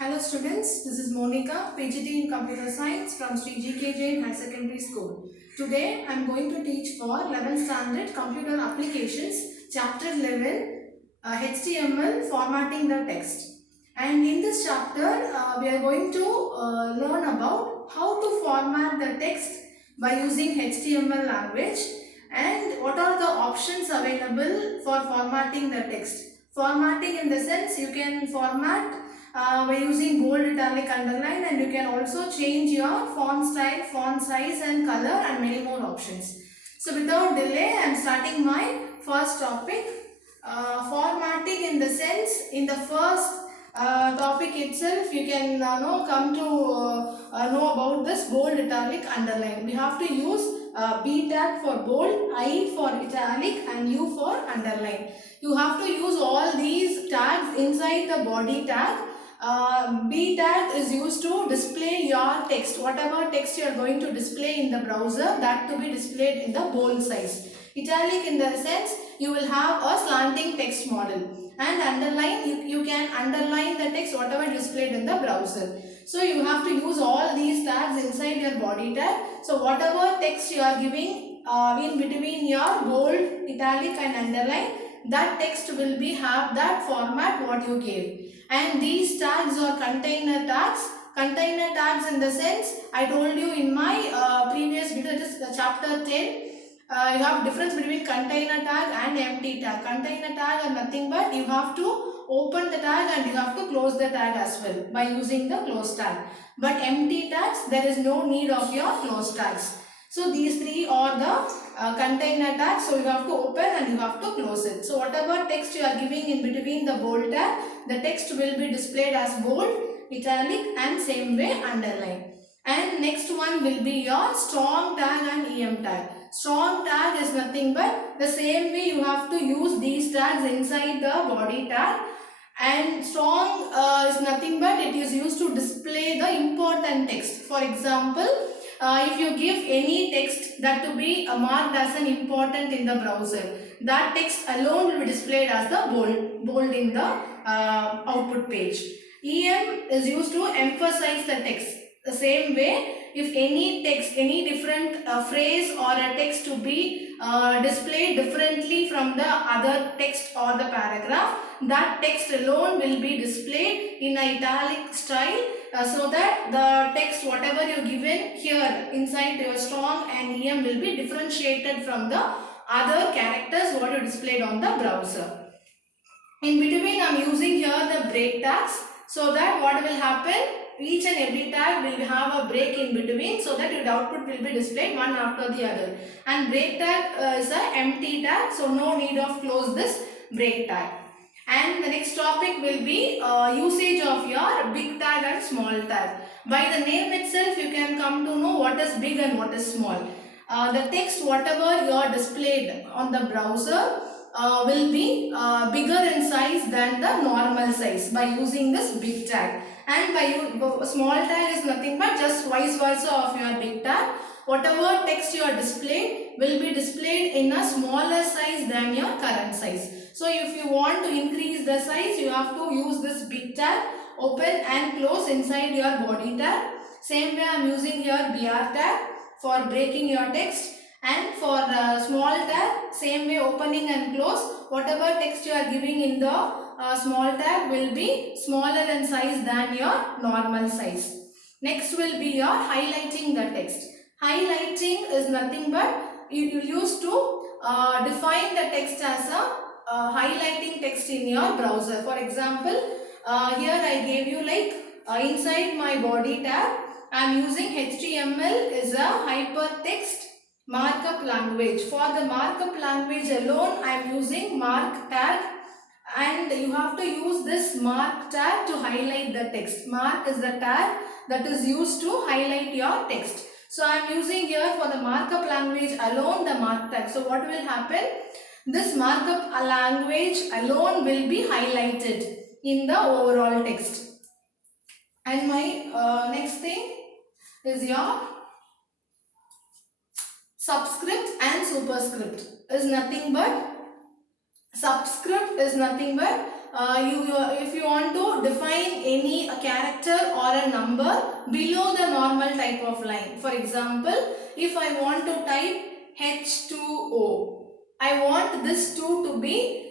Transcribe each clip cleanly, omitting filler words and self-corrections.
Hello students, this is Monica, PGT in Computer Science from Sri GK Jain High Secondary School. Today I am going to teach for 11th Standard Computer Applications, Chapter 11, HTML Formatting the Text. And in this chapter, we are going to learn about how to format the text by using HTML language and what are the options available for formatting the text. Formatting in the sense you can format by using bold, italic, underline, and you can also change your font style, font size and color and many more options. So without delay, I am starting my first topic. Formatting in the sense, in the first topic itself, you can come to know about this bold, italic, underline. We have to use B tag for bold, I for italic and U for underline. You have to use all these tags inside the body tag. B tag is used to display your text. Whatever text you are going to display in the browser, that to be displayed in the bold size. Italic in the sense you will have a slanting text model. And underline, you can underline the text whatever displayed in the browser. So you have to use all these tags inside your body tag. So whatever text you are giving in between your bold, italic and underline, that text will be have that format what you gave. And these tags are container tags. Container tags in the sense I told you in my previous video, this is chapter 10. You have difference between container tag and empty tag. Container tag are nothing but you have to open the tag and you have to close the tag as well by using the close tag. But empty tags, there is no need of your close tags. So these three are the container tags. So you have to open and you have to close it. So whatever text you are giving in between the bold tag, the text will be displayed as bold, italic and same way underline. And next one will be your strong tag and EM tag. Strong tag is nothing but the same way you have to use these tags inside the body tag. And strong is nothing but it is used to display the important text. For example, if you give any text that to be marked as an important in the browser, that text alone will be displayed as the bold in the output page. EM is used to emphasize the text. The same way, if any text, any different phrase or a text to be displayed differently from the other text or the paragraph, that text alone will be displayed in italic style so that the text whatever you given here inside your strong and EM will be differentiated from the other characters what you displayed on the browser. In between I am using here the break tags so that what will happen, each and every tag will have a break in between so that your output will be displayed one after the other. And break tag is an empty tag, so no need of close this break tag. And the next topic will be usage of your big tag and small tag. By the name itself you can come to know what is big and what is small. The text whatever you are displayed on the browser will be bigger in size than the normal size by using this big tag. And by small tag is nothing but just vice versa of your big tag. Whatever text you are displayed will be displayed in a smaller size than your current size. So if you want to increase the size, you have to use this big tag, open and close inside your body tag. Same way I am using here BR tag for breaking your text. And for small tag, same way opening and close, whatever text you are giving in the small tag will be smaller in size than your normal size. Next will be your highlighting the text. Highlighting is nothing but you use to define the text as a highlighting text in your browser. For example, here I gave you like inside my body tab, I am using HTML is a hypertext markup language. For the markup language alone, I am using mark tag, and you have to use this mark tag to highlight the text. Mark is the tag that is used to highlight your text. So I am using here for the markup language alone the mark tag. So what will happen? This markup language alone will be highlighted in the overall text. And my next thing is your subscript and superscript is nothing but subscript is nothing but if you want to define any a character or a number below the normal type of line. For example, if I want to type H2O, I want this 2 to be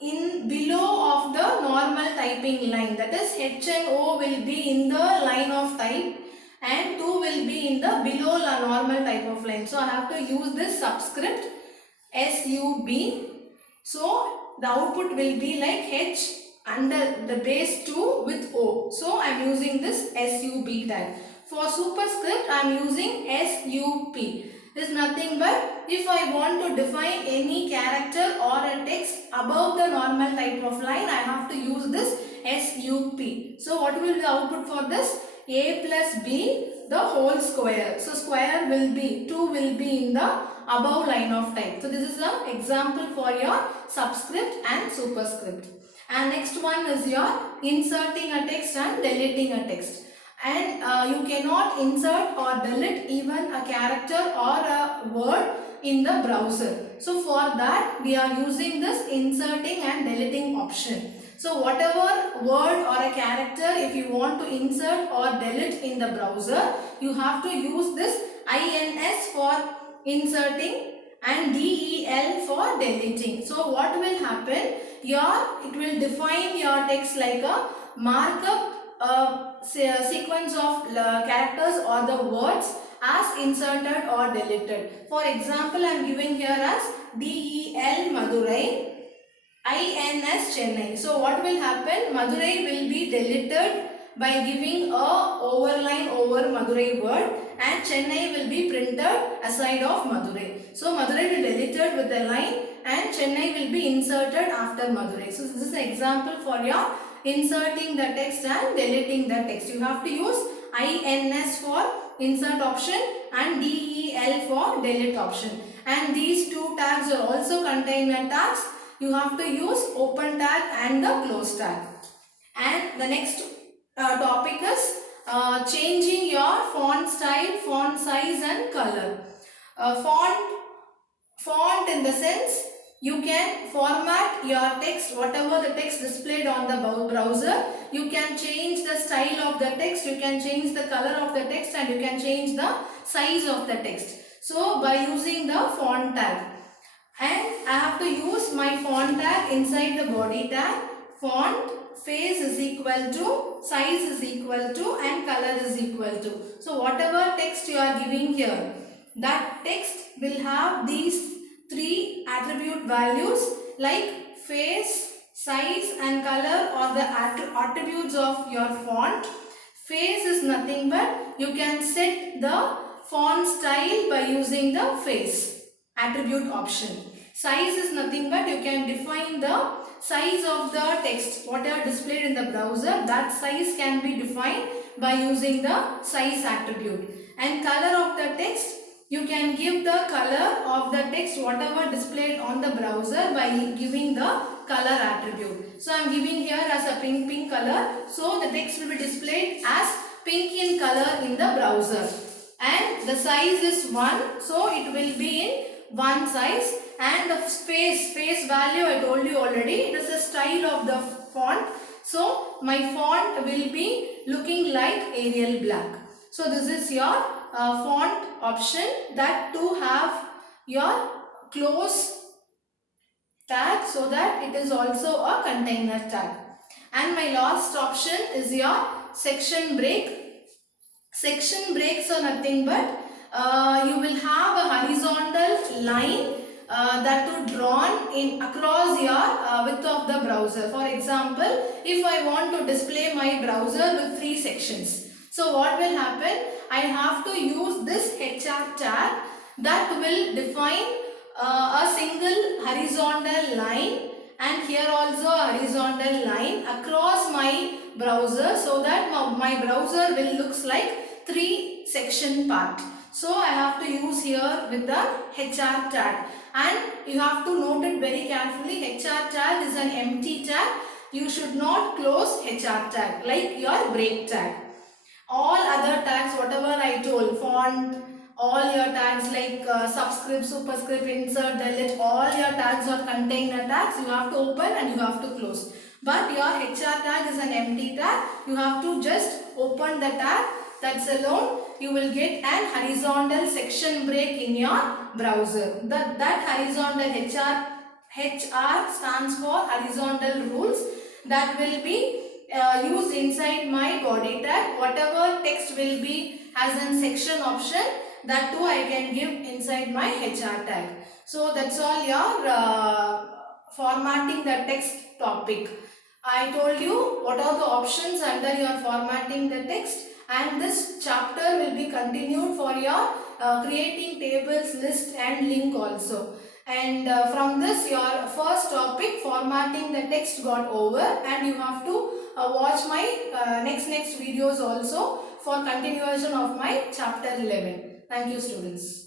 in below of the normal typing line. That is, H and O will be in the line of type and 2 will be in the below the normal type of line. So I have to use this subscript SUB. So the output will be like H under the base 2 with O. So I am using this SUB tag. For superscript, I am using SUP. Is nothing but if I want to define any character or a text above the normal type of line, I have to use this SUP. So what will be the output for this? A plus B the whole square. So square will be 2 will be in the above line of type. So this is an example for your subscript and superscript. And next one is your inserting a text and deleting a text. And you cannot insert or delete even a character or a word in the browser. So for that we are using this inserting and deleting option. So whatever word or a character if you want to insert or delete in the browser, you have to use this INS for inserting and DEL for deleting. So what will happen? It will define your text like a markup sequence of characters or the words as inserted or deleted. For example, I am giving here as DEL Madurai, INS Chennai. So what will happen? Madurai will be deleted by giving a overline over Madurai word and Chennai will be printed aside of Madurai. So Madurai will be deleted with the line and Chennai will be inserted after Madurai. So this is an example for your inserting the text and deleting the text. You have to use INS for insert option and DEL for delete option. And these two tags are also container tags. You have to use open tag and the close tag. And the next topic is changing your font style, font size and color. Font in the sense you can format your text, whatever the text displayed on the browser. You can change the style of the text, you can change the color of the text and you can change the size of the text. So by using the font tag. And I have to use my font tag inside the body tag. Font face is equal to, size is equal to and color is equal to. So whatever text you are giving here, that text will have these three attribute values like face, size and color or the attributes of your font. Face is nothing but you can set the font style by using the face attribute option. Size is nothing but you can define the size of the text, whatever displayed in the browser, that size can be defined by using the size attribute. And color of the text, you can give the color of the text whatever displayed on the browser by giving the color attribute. So I am giving here as a pink color. So the text will be displayed as pink in color in the browser. And the size is 1. So it will be in 1 size. And the face value I told you already. It is the style of the font. So my font will be looking like Arial black. So this is your font option, that to have your close tag so that it is also a container tag. And my last option is your section break. Section breaks are nothing but you will have a horizontal line that would drawn in across your width of the browser. For example, if I want to display my browser with 3 sections. So what will happen? I have to use this HR tag that will define a single horizontal line and here also a horizontal line across my browser so that my browser will looks like 3 section part. So I have to use here with the HR tag, and you have to note it very carefully. HR tag is an empty tag. You should not close HR tag like your break tag. All other tags, whatever I told, font, all your tags like subscript, superscript, insert, delete, all your tags or container tags you have to open and you have to close. But your HR tag is an empty tag. You have to just open the tag. That's alone. You will get an horizontal section break in your browser. That horizontal HR stands for horizontal rules that will be used inside my body tag. Whatever text will be as a section option, that too I can give inside my HR tag. So that's all your formatting the text topic. I told you what are the options under your formatting the text, and this chapter will be continued for your creating tables, list and link also. And from this your first topic formatting the text got over, and you have to watch my next videos also for continuation of my chapter 11. Thank you students.